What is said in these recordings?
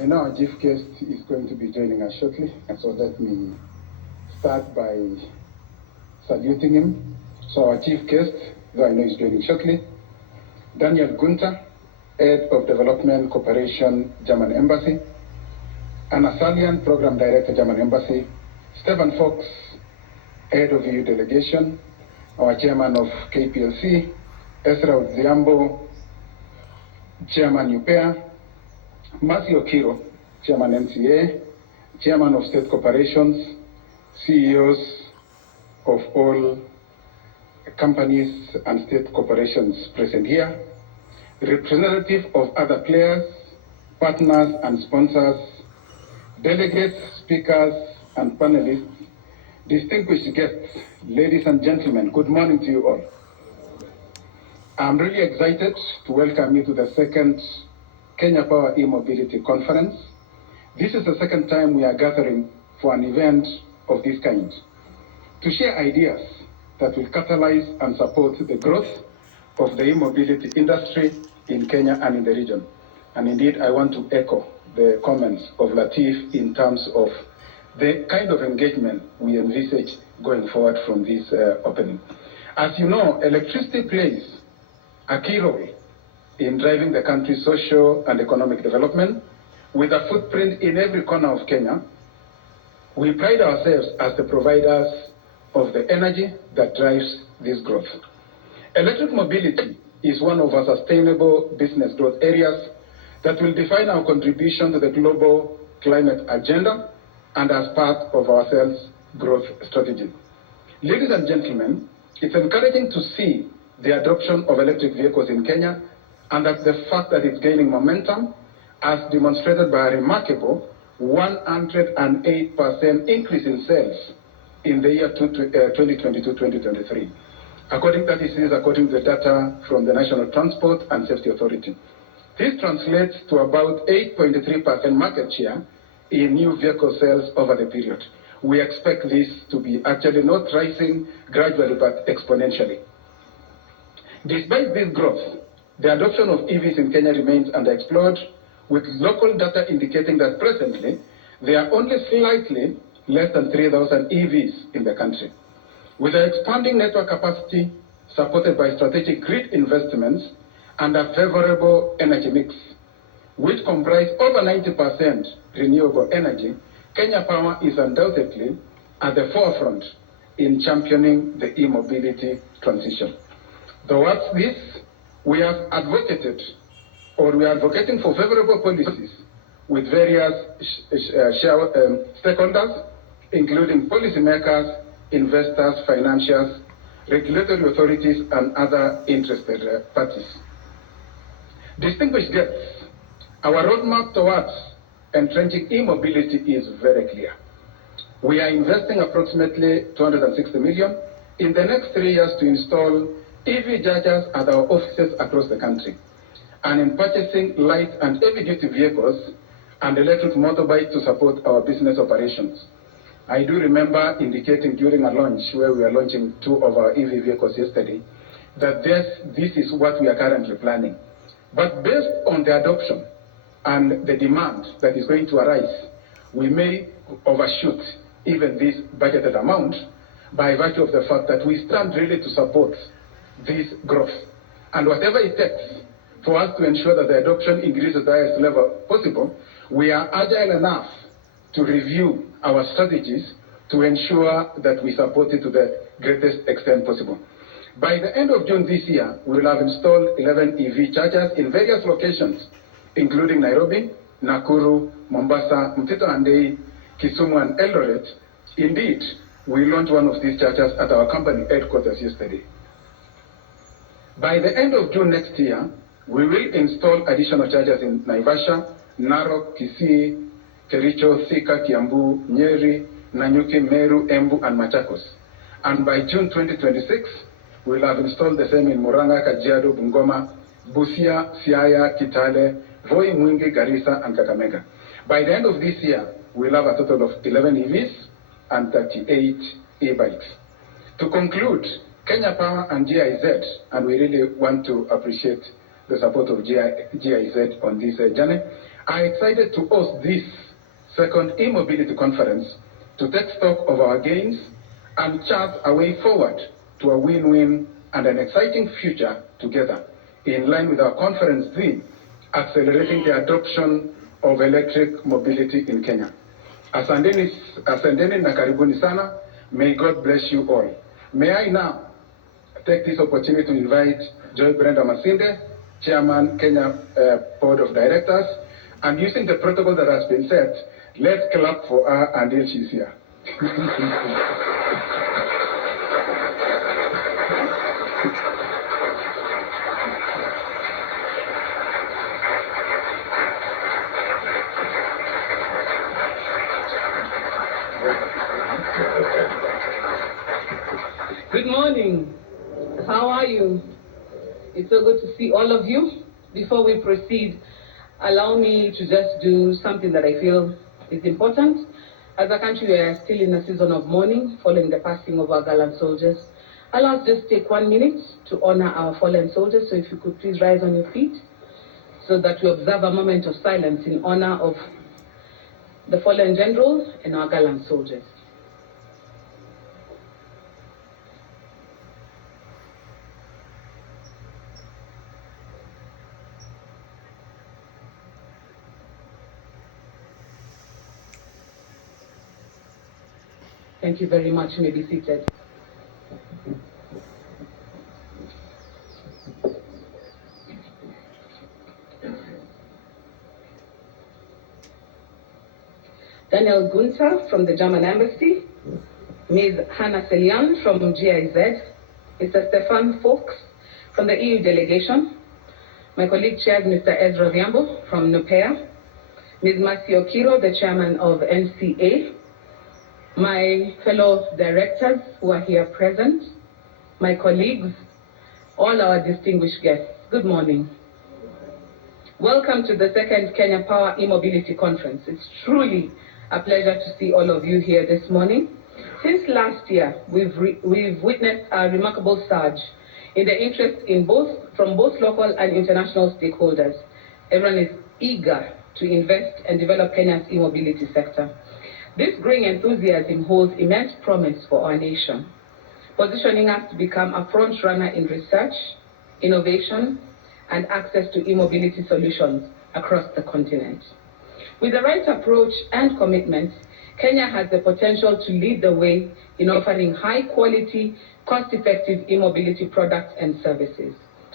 I know our chief guest is going to be joining us shortly, and so let me start by saluting him. So our chief guest, though I know is joining shortly, Daniel Gunther, Head of Development Cooperation, German Embassy, Anna Salian, Program Director, German Embassy, Stephen Fox, Head of EU Delegation, our Chairman of KPLC, Ezra Uziambo, Chairman UPEA, Matthew Okiro, Chairman NCA, Chairman of State Corporations, CEOs of all companies and state corporations present here, representative of other players, partners and sponsors, delegates, speakers and panelists, distinguished guests, ladies and gentlemen, good morning to you all. I'm really excited to welcome you to the second Kenya Power E-Mobility Conference. This is the second time we are gathering for an event of this kind to share ideas that will catalyze and support the growth of the e-mobility industry in Kenya and in the region. And indeed, I want to echo the comments of Latif in terms of the kind of engagement we envisage going forward from this opening. As you know, electricity plays a key role in driving the country's social and economic development. With a footprint in every corner of Kenya, we pride ourselves as the providers of the energy that drives this growth. Electric mobility is one of our sustainable business growth areas that will define our contribution to the global climate agenda and as part of our sales growth strategy. Ladies and gentlemen, it's encouraging to see the adoption of electric vehicles in Kenya, and that's the fact that it's gaining momentum as demonstrated by a remarkable 108% increase in sales in the year 2022-2023. According to the data from the National Transport and Safety Authority. This translates to about 8.3% market share in new vehicle sales over the period. We expect this to be actually not rising gradually but exponentially. Despite this growth, the adoption of EVs in Kenya remains underexplored, with local data indicating that presently there are only slightly less than 3,000 EVs in the country. With the expanding network capacity supported by strategic grid investments and a favorable energy mix, which comprise over 90% renewable energy, Kenya Power is undoubtedly at the forefront in championing the e-mobility transition. Towards this, we are advocating for favorable policies with various stakeholders, including policymakers, investors, financiers, regulatory authorities, and other interested parties. Distinguished guests, our roadmap towards entrenching e-mobility is very clear. We are investing approximately 260 million in the next 3 years to install EV chargers at our offices across the country, and in purchasing light and heavy-duty vehicles and electric motorbikes to support our business operations. I do remember indicating during a launch where we are launching 2 of our EV vehicles yesterday that this is what we are currently planning. But based on the adoption and the demand that is going to arise, we may overshoot even this budgeted amount by virtue of the fact that we stand really to support this growth. And whatever it takes for us to ensure that the adoption increases to the highest level possible, we are agile enough to review our strategies to ensure that we support it to the greatest extent possible. By the end of June this year, we will have installed 11 EV chargers in various locations, including Nairobi, Nakuru, Mombasa, Mutisya, Kisumu, and Eldoret. Indeed, we launched one of these chargers at our company headquarters yesterday. By the end of June next year, we will install additional chargers in Naivasha, Narok, Kisii, Kericho, Thika, Kiambu, Nyeri, Nanyuki, Meru, Embu, and Machakos. And by June 2026, we'll have installed the same in Murang'a, Kajiado, Bungoma, Busia, Siaya, Kitale, Voi, Mwingi, Garissa, and Kakamega. By the end of this year, we'll have a total of 11 EVs and 38 e-bikes. To conclude, Kenya Power and GIZ, and we really want to appreciate the support of GIZ on this journey, are excited to host this second e-mobility conference to take stock of our gains and chart a way forward to a win-win and an exciting future together, in line with our conference theme, accelerating the adoption of electric mobility in Kenya. Asanteni na karibuni sana. May God bless you all. May I now take this opportunity to invite Joy Brenda Masinde, Chairman, Kenya Board of Directors, and using the protocol that has been set, let's clap for her until she's here. Good morning. How are you? It's so good to see all of you. Before we proceed, allow me to just do something that I feel is important. As a country, we are still in a season of mourning following the passing of our gallant soldiers. Allow us just take 1 minute to honor our fallen soldiers. So if you could please rise on your feet so that we observe a moment of silence in honor of the fallen general and our gallant soldiers. Thank you very much. You may be seated. Daniel Gunther from the German Embassy, Ms. Hannah Selian from GIZ, Mr. Stefan Fuchs from the EU delegation, my colleague chaired Mr. Ezra Viambo from NUPEA, Ms. Masio Kiro, the chairman of NCA, my fellow directors who are here present, my colleagues, all our distinguished guests, good morning. Welcome to the second Kenya Power E-Mobility Conference. It's truly a pleasure to see all of you here this morning. Since last year, we've witnessed a remarkable surge in the interest from both local and international stakeholders. Everyone is eager to invest and develop Kenya's e-mobility sector. This growing enthusiasm holds immense promise for our nation, positioning us to become a front runner in research, innovation, and access to e-mobility solutions across the continent. With the right approach and commitment, Kenya has the potential to lead the way in offering high-quality, cost-effective e-mobility products and services.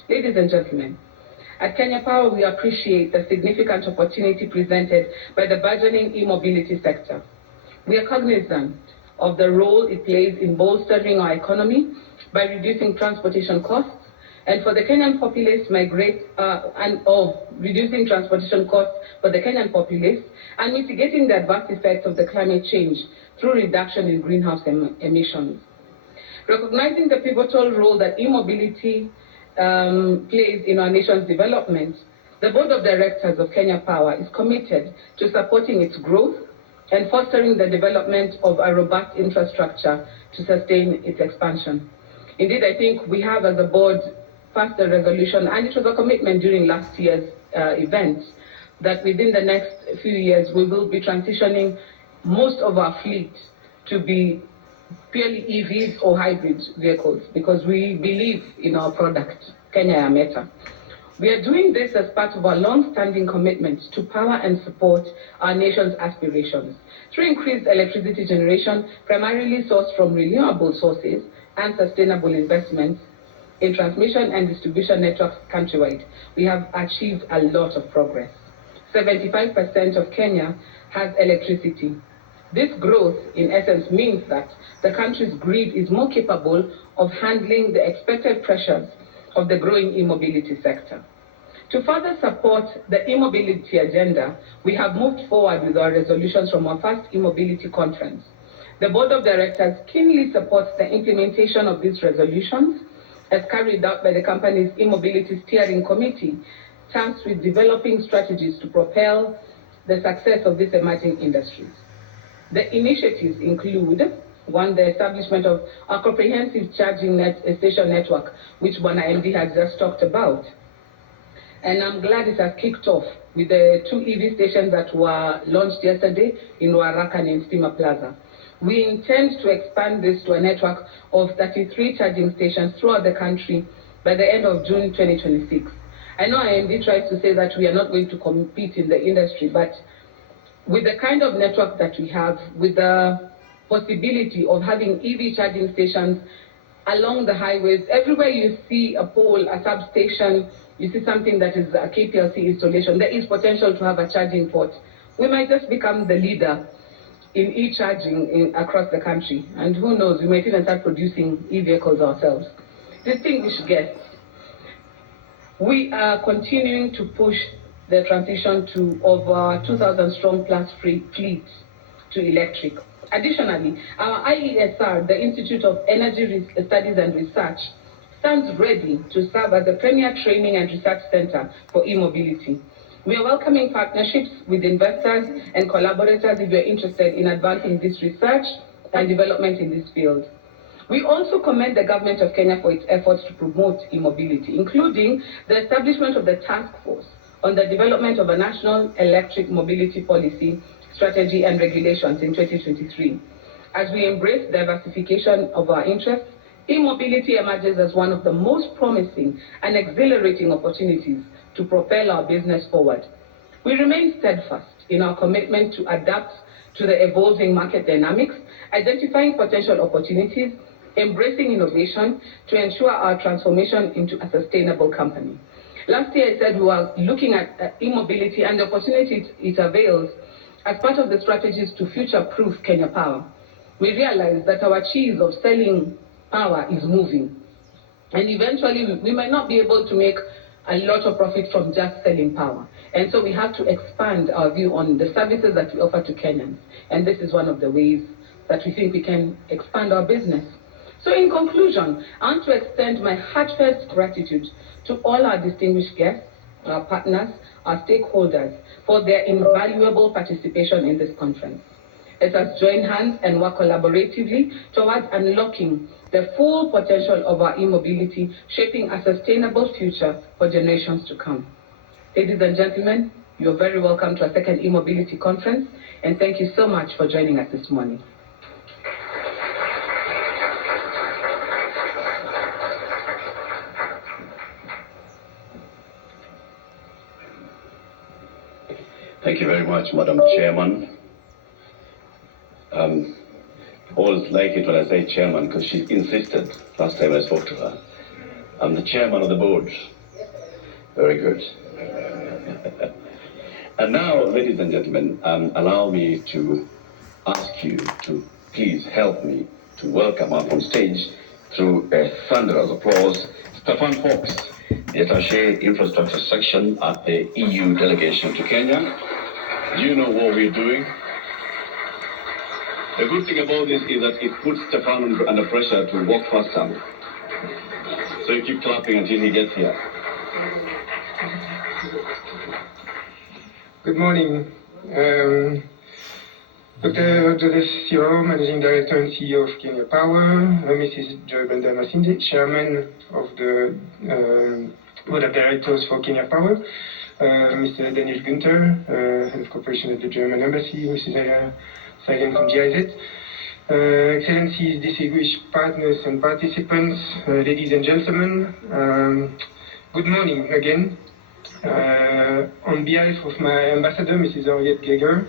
Ladies and gentlemen, at Kenya Power, we appreciate the significant opportunity presented by the burgeoning e-mobility sector. We are cognizant of the role it plays in bolstering our economy by reducing transportation costs, and for the Kenyan populace reducing transportation costs for the Kenyan populace and mitigating the adverse effects of the climate change through reduction in greenhouse emissions. Recognizing the pivotal role that e-mobility plays in our nation's development, the Board of Directors of Kenya Power is committed to supporting its growth and fostering the development of a robust infrastructure to sustain its expansion. Indeed, I think we have as a board passed a resolution, and it was a commitment during last year's event, that within the next few years we will be transitioning most of our fleet to be purely EVs or hybrid vehicles, because we believe in our product, Kenya Yameta. We are doing this as part of our long-standing commitment to power and support our nation's aspirations through increased electricity generation, primarily sourced from renewable sources, and sustainable investments in transmission and distribution networks countrywide. We have achieved a lot of progress. 75% of Kenya has electricity. This growth, in essence, means that the country's grid is more capable of handling the expected pressures of the growing e-mobility sector. To further support the e-mobility agenda, we have moved forward with our resolutions from our first e-mobility conference. The Board of Directors keenly supports the implementation of these resolutions as carried out by the company's e-mobility steering committee, tasked with developing strategies to propel the success of these emerging industries. The initiatives include, one, the establishment of a comprehensive charging station network, which Bwana MD has just talked about, and I'm glad it has kicked off with the 2 EV stations that were launched yesterday in Ruaraka and Steamer Plaza. We intend to expand this to a network of 33 charging stations throughout the country by the end of June 2026. I know IMD tries to say that we are not going to compete in the industry, but with the kind of network that we have, with the possibility of having EV charging stations along the highways, everywhere you see a pole, a substation, you see something that is a KPLC installation, there is potential to have a charging port. We might just become the leader in e-charging across the country. And who knows, we might even start producing e-vehicles ourselves. Distinguished guests, we are continuing to push the transition to over 2,000 strong plus fleet to electric. Additionally, our IESR, the Institute of Energy Studies and Research, stands ready to serve as a premier training and research center for e-mobility. We are welcoming partnerships with investors and collaborators if you're interested in advancing this research and development in this field. We also commend the government of Kenya for its efforts to promote e-mobility, including the establishment of the task force on the development of a national electric mobility policy, strategy and regulations in 2023. As we embrace diversification of our interests, e-mobility emerges as one of the most promising and exhilarating opportunities to propel our business forward. We remain steadfast in our commitment to adapt to the evolving market dynamics, identifying potential opportunities, embracing innovation to ensure our transformation into a sustainable company. Last year I said we were looking at e-mobility and the opportunity it avails as part of the strategies to future-proof Kenya Power. We realized that our cheese of selling power is moving, and eventually we might not be able to make a lot of profit from just selling power. And so we have to expand our view on the services that we offer to Kenyans. And this is one of the ways that we think we can expand our business. So in conclusion, I want to extend my heartfelt gratitude to all our distinguished guests, our partners, our stakeholders for their invaluable participation in this conference. Let us join hands and work collaboratively towards unlocking the full potential of our e-mobility, shaping a sustainable future for generations to come. Ladies and gentlemen, you're very welcome to our second e-mobility conference, and thank you so much for joining us this morning. Thank you very much, Madam Chairman. Always like it when I say chairman because she insisted last time I spoke to her. I'm the chairman of the board. Very good. And now, ladies and gentlemen, allow me to ask you to please help me to welcome up on stage through a thunderous applause, Stefan Fox, the Attaché Infrastructure Section at the EU delegation to Kenya. Do you know what we're doing? The good thing about this is that it puts Stefan under pressure to walk faster. So you keep clapping until he gets here. Good morning. Dr. Joseph Siro, Managing Director and CEO of Kenya Power, Mrs. Joy Benda Masinde, Chairman of the Board of Directors for Kenya Power, Mr. Daniel Günther, Head of Cooperation at the German Embassy, Mrs. Silent from GIZ, Excellencies, distinguished partners and participants, ladies and gentlemen, good morning again. On behalf of my ambassador, Mrs. Henriette Geiger,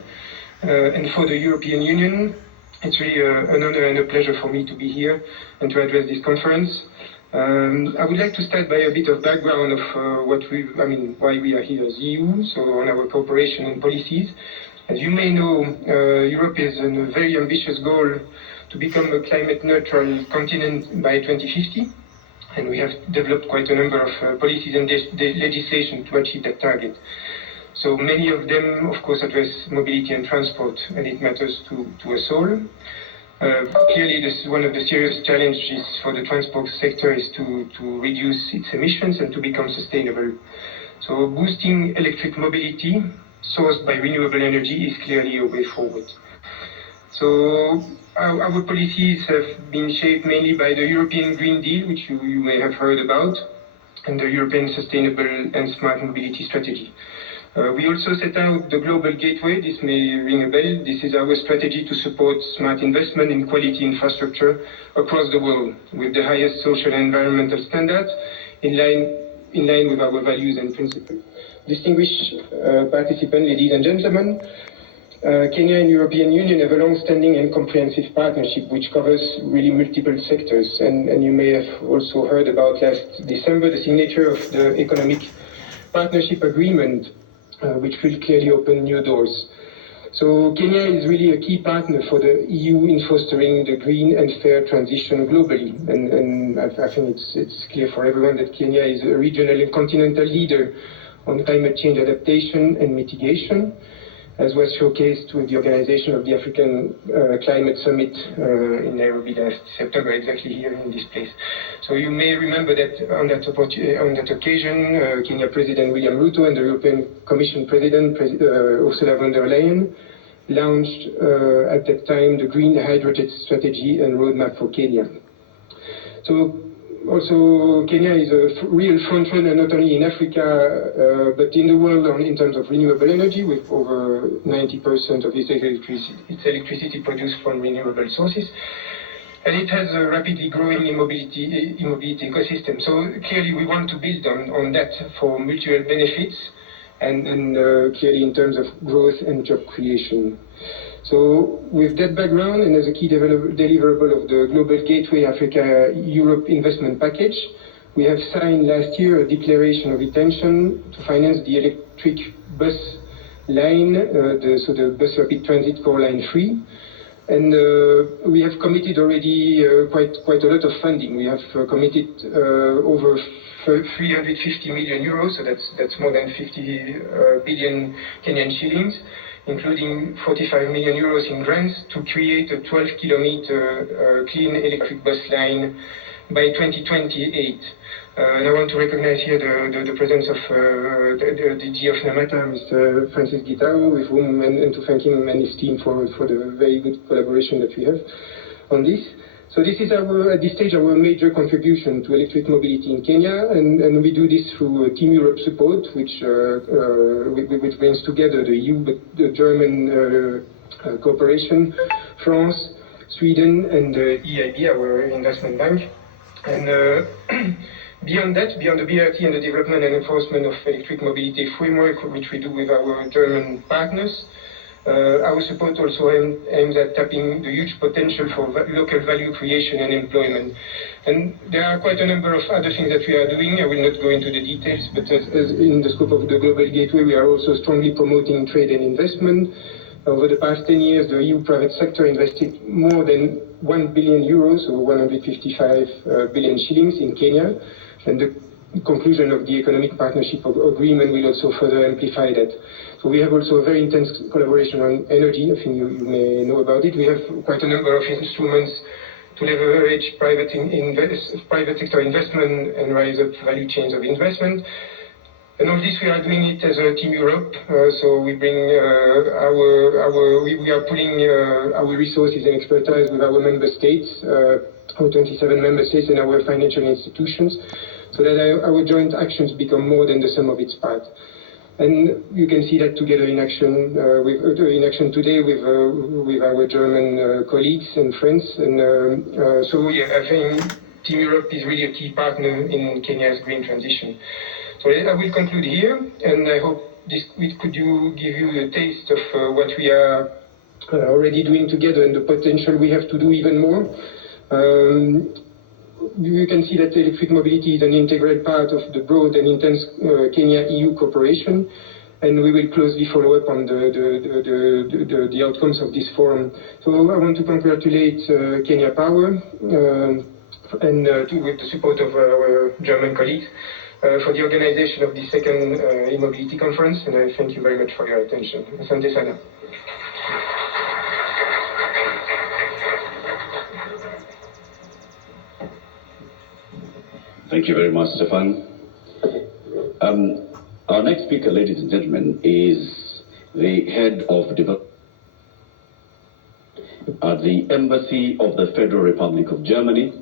and for the European Union, it's really an honor and a pleasure for me to be here and to address this conference. I would like to start by a bit of background of why we are here as EU, so on our cooperation and policies. As you may know, Europe is on a very ambitious goal to become a climate neutral continent by 2050. And we have developed quite a number of policies and legislation to achieve that target. So many of them, of course, address mobility and transport, and it matters to us all. Clearly, this is one of the serious challenges for the transport sector is to reduce its emissions and to become sustainable. So boosting electric mobility sourced by renewable energy is clearly a way forward. So our policies have been shaped mainly by the European Green Deal, which you may have heard about, and the European Sustainable and Smart Mobility Strategy. We also set out the Global Gateway. This may ring a bell. This is our strategy to support smart investment in quality infrastructure across the world with the highest social and environmental standards in line with our values and principles. Distinguished participants, ladies and gentlemen, Kenya and European Union have a long-standing and comprehensive partnership which covers really multiple sectors. And you may have also heard about last December the signature of the Economic Partnership Agreement, which will clearly open new doors. So Kenya is really a key partner for the EU in fostering the green and fair transition globally. And I think it's clear for everyone that Kenya is a regional and continental leader on climate change adaptation and mitigation, as was showcased with the organization of the African Climate Summit in Nairobi last September, exactly here in this place. So you may remember that on that occasion, Kenya President William Ruto and the European Commission President Ursula von der Leyen launched at that time the Green Hydrogen Strategy and Roadmap for Kenya. So also, Kenya is a real frontrunner not only in Africa, but in the world in terms of renewable energy, with over 90% of its electricity produced from renewable sources. And it has a rapidly growing e-mobility ecosystem. So clearly we want to build on that for mutual benefits and clearly in terms of growth and job creation. So with that background and as a key deliverable of the Global Gateway Africa-Europe investment package, we have signed last year a declaration of intention to finance the electric bus line, the Bus Rapid Transit Core Line 3. And we have committed already quite a lot of funding. We have committed over 350 million euros, so that's more than 50 billion Kenyan shillings, including 45 million euros in grants to create a 12-kilometer clean electric bus line by 2028. And I want to recognize here the presence of the DG of Namata, Mr. Francis Gitao, with whom and to thank him and his team for the very good collaboration that we have on this. So this is at this stage our major contribution to electric mobility in Kenya, and we do this through Team Europe support, which brings together the EU, the German cooperation, France, Sweden, and EIB, our investment bank. And beyond that, beyond the BRT and the development and enforcement of electric mobility framework, which we do with our German partners, our support also aims at tapping the huge potential for local value creation and employment. And there are quite a number of other things that we are doing. I will not go into the details, but as in the scope of the Global Gateway, we are also strongly promoting trade and investment. Over the past 10 years, the EU private sector invested more than 1 billion euros, or 155 billion shillings in Kenya. And the conclusion of the Economic Partnership Agreement will also further amplify that. So we have also a very intense collaboration on energy. I think you may know about it. We have quite a number of instruments to leverage private sector investment and rise up value chains of investment. And all this we are doing it as a Team Europe. So we bring we are pulling our resources and expertise with our member states, our 27 member states and our financial institutions, so that our joint actions become more than the sum of its parts. And you can see that together in action today with our German colleagues and friends. And so yeah, I think Team Europe is really a key partner in Kenya's green transition. So I will conclude here, and I hope this could give you a taste of what we are already doing together and the potential we have to do even more. You can see that electric mobility is an integral part of the broad and intense Kenya-EU cooperation, and we will closely follow up on the outcomes of this forum. So I want to congratulate Kenya Power and with the support of our German colleagues for the organization of the second e-mobility conference, and I thank you very much for your attention. Asante sana. Thank you very much, Stefan. Our next speaker, ladies and gentlemen, is the head of development at the Embassy of the Federal Republic of Germany.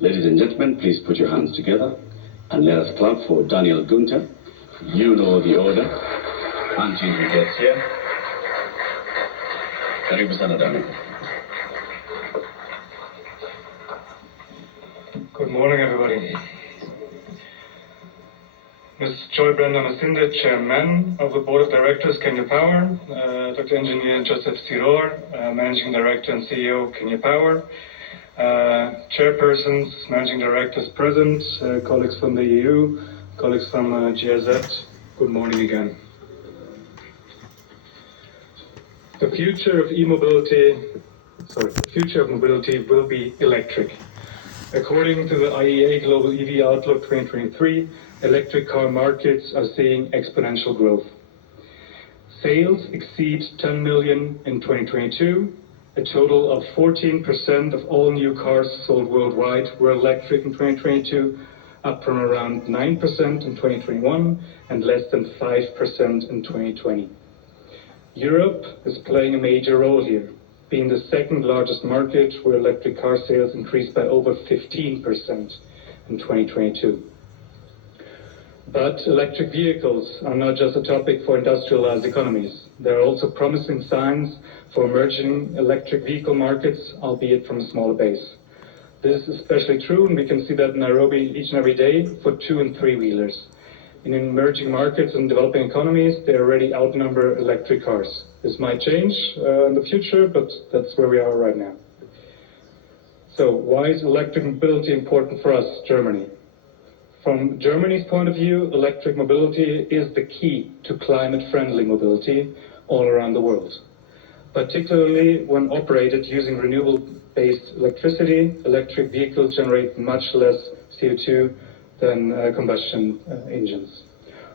Ladies and gentlemen, please put your hands together And let us clap for Daniel Gunter. You know the order. Until he gets here. Karibu sana Daniel. Good morning, everybody. Ms. Joy Brenda Masinde, Chairman of the Board of Directors, Kenya Power, Dr. Engineer Joseph Siror, Managing Director and CEO, Kenya Power, Chairpersons, Managing Directors present, colleagues from the EU, colleagues from GIZ, good morning again. The future of mobility will be electric. According to the IEA Global EV Outlook 2023, electric car markets are seeing exponential growth. Sales exceed 10 million in 2022. A total of 14% of all new cars sold worldwide were electric in 2022, up from around 9% in 2021 and less than 5% in 2020. Europe is playing a major role here, being the second largest market where electric car sales increased by over 15% in 2022. But electric vehicles are not just a topic for industrialized economies. There are also promising signs for emerging electric vehicle markets, albeit from a smaller base. This is especially true, and we can see that in Nairobi each and every day for 2- and 3-wheelers. In emerging markets and developing economies, they already outnumber electric cars. This might change in the future, but that's where we are right now. So why is electric mobility important for us, Germany? From Germany's point of view, electric mobility is the key to climate-friendly mobility all around the world. Particularly when operated using renewable-based electricity, electric vehicles generate much less CO2 than combustion engines.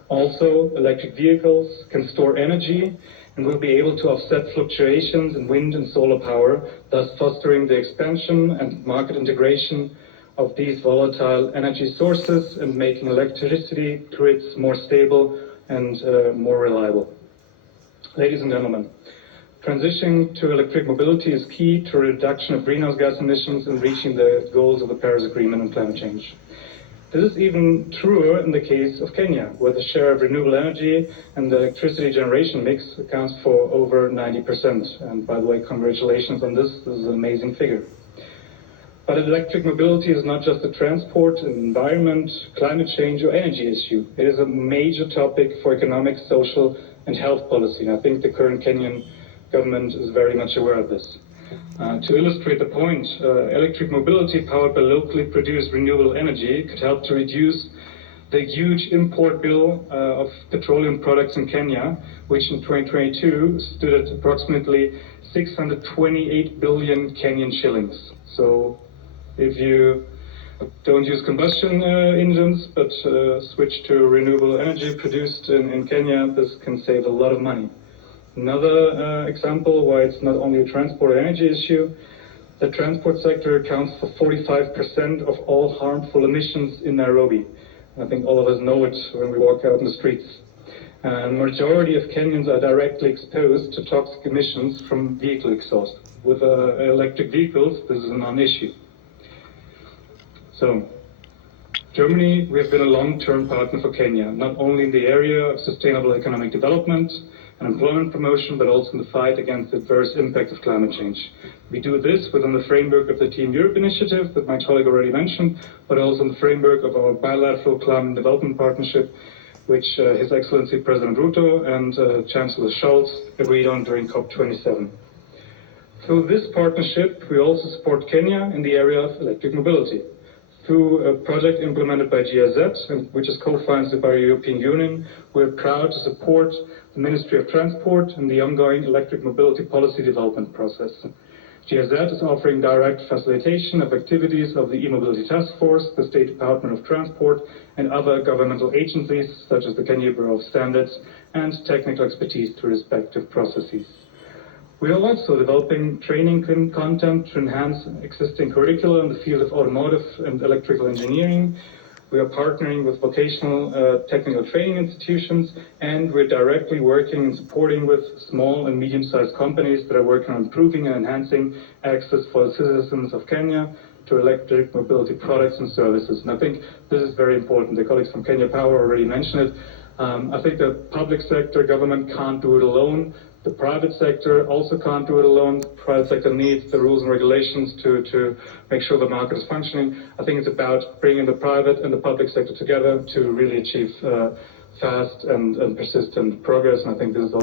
Also, electric vehicles can store energy and will be able to offset fluctuations in wind and solar power, thus fostering the expansion and market integration of these volatile energy sources and making electricity grids more stable and more reliable. Ladies and gentlemen, transitioning to electric mobility is key to a reduction of greenhouse gas emissions and reaching the goals of the Paris Agreement on climate change. This is even truer in the case of Kenya, where the share of renewable energy and the electricity generation mix accounts for over 90%. And by the way, congratulations on this. This is an amazing figure. But electric mobility is not just a transport, environment, climate change, or energy issue. It is a major topic for economic, social, and health policy. And I think the current Kenyan government is very much aware of this. To illustrate the point, electric mobility powered by locally produced renewable energy could help to reduce the huge import bill of petroleum products in Kenya, which in 2022 stood at approximately 628 billion Kenyan shillings. So if you don't use combustion engines but switch to renewable energy produced in Kenya, this can save a lot of money. Another example why it's not only a transport or energy issue, the transport sector accounts for 45% of all harmful emissions in Nairobi. I think all of us know it when we walk out in the streets. And the majority of Kenyans are directly exposed to toxic emissions from vehicle exhaust. With electric vehicles, this is a non-issue. So, Germany, we have been a long-term partner for Kenya, not only in the area of sustainable economic development and employment promotion, but also in the fight against the adverse impacts of climate change. We do this within the framework of the Team Europe initiative that my colleague already mentioned, but also in the framework of our bilateral climate development partnership, which His Excellency President Ruto and Chancellor Scholz agreed on during COP27. Through this partnership, we also support Kenya in the area of electric mobility. Through a project implemented by GIZ, which is co-financed by the European Union, we're proud to support the Ministry of Transport in the ongoing electric mobility policy development process. GIZ is offering direct facilitation of activities of the e-mobility task force, the State Department of Transport, and other governmental agencies, such as the Kenya Bureau of Standards, and technical expertise to respective processes. We are also developing training content to enhance existing curricula in the field of automotive and electrical engineering. We are partnering with vocational technical training institutions, and we're directly working and supporting with small and medium-sized companies that are working on improving and enhancing access for the citizens of Kenya to electric mobility products and services. And I think this is very important. The colleagues from Kenya Power already mentioned it. I think the public sector, government can't do it alone. The private sector also can't do it alone. The private sector needs the rules and regulations to make sure the market is functioning. I think it's about bringing the private and the public sector together to really achieve fast and persistent progress. And I think this is also